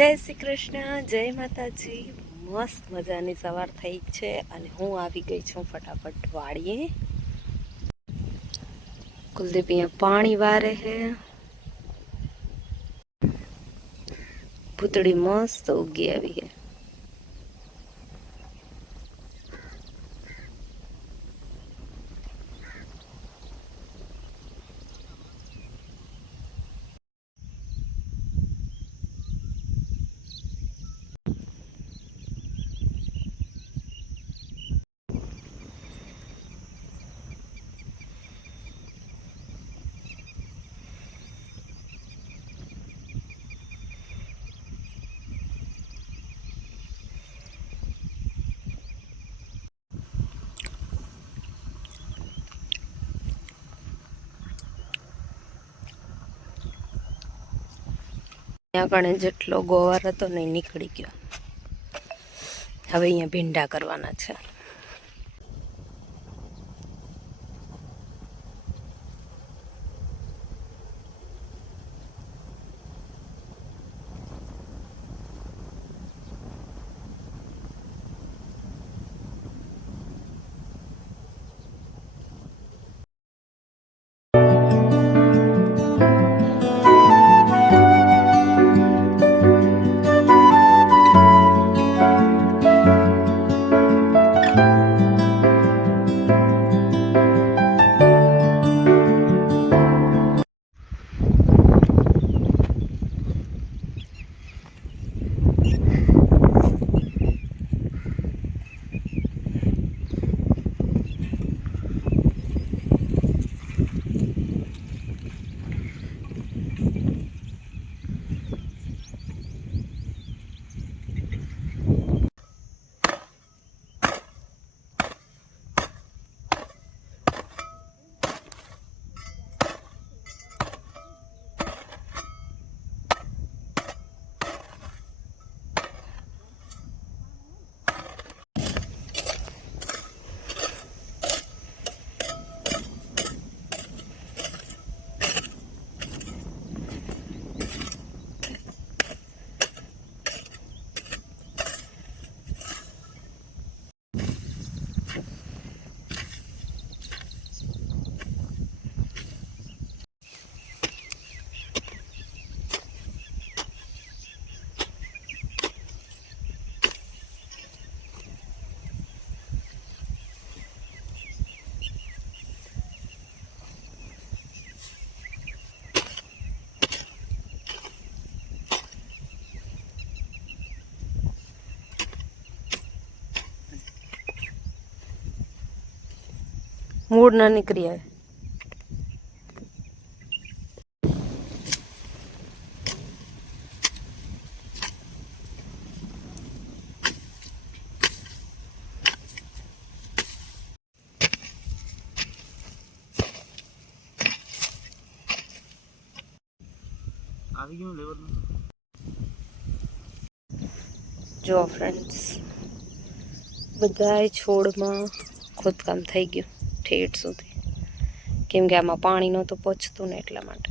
જય શ્રી કૃષ્ણ, જય માતાજી। મસ્ત મજાની સવાર થઈ છે અને હું આવી ગઈ છું ફટાફટ વાડીએ। કુલદીપ અહીંયા પાણી વારે હે। ભૂતળી મસ્ત ઉગી આવી હે। ત્યાં કણે જેટલો ગોવાર હતો ને નીકળી ગયો। હવે અહીંયા ભીંડા કરવાના છે। મૂળ ના નીકળી આવે। આવી ગયું લેવલમાં। જો ફ્રેન્ડ્સ, બધાય છોડમાં ખોદકામ થઈ ગયું ઠેઠ સુધી, કેમ કે આમાં પાણી નહોતું પહોંચતું ને એટલા માટે।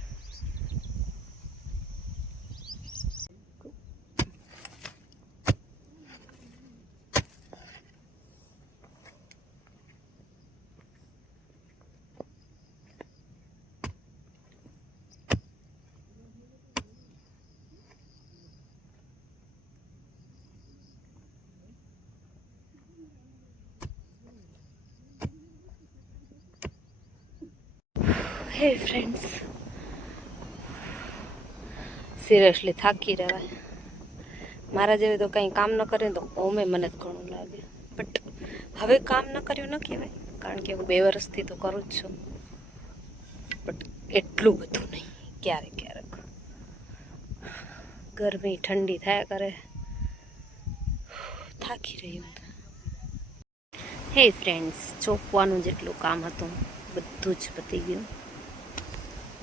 હે ફ્રેન્ડ્સ, સિરિયસલી થાકી રહેવાય। મારા જેવી તો કંઈ કામ ન કરે તો ઓમે મને જ ઘણું લાગે, બટ હવે કામ ન કર્યું ન કહેવાય, કારણ કે હું 2 વર્ષથી તો કરું જ છું, બટ એટલું બધું નહીં, ક્યારેક ક્યારેક ગરમી ઠંડી થયા કરે, થાકી રહ્યું। હે ફ્રેન્ડ્સ, ચોપવાનું જેટલું કામ હતું બધું જ પતી ગયું।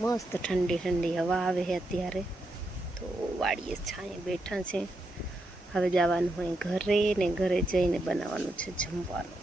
મસ્ત ઠંડી ઠંડી હવા આવે છે અત્યારે, તો વાડીએ છાંયે બેઠા છે। હવે જવાનું હોય ઘરે, ને ઘરે જઈને બનાવવાનું છે જમવાનું।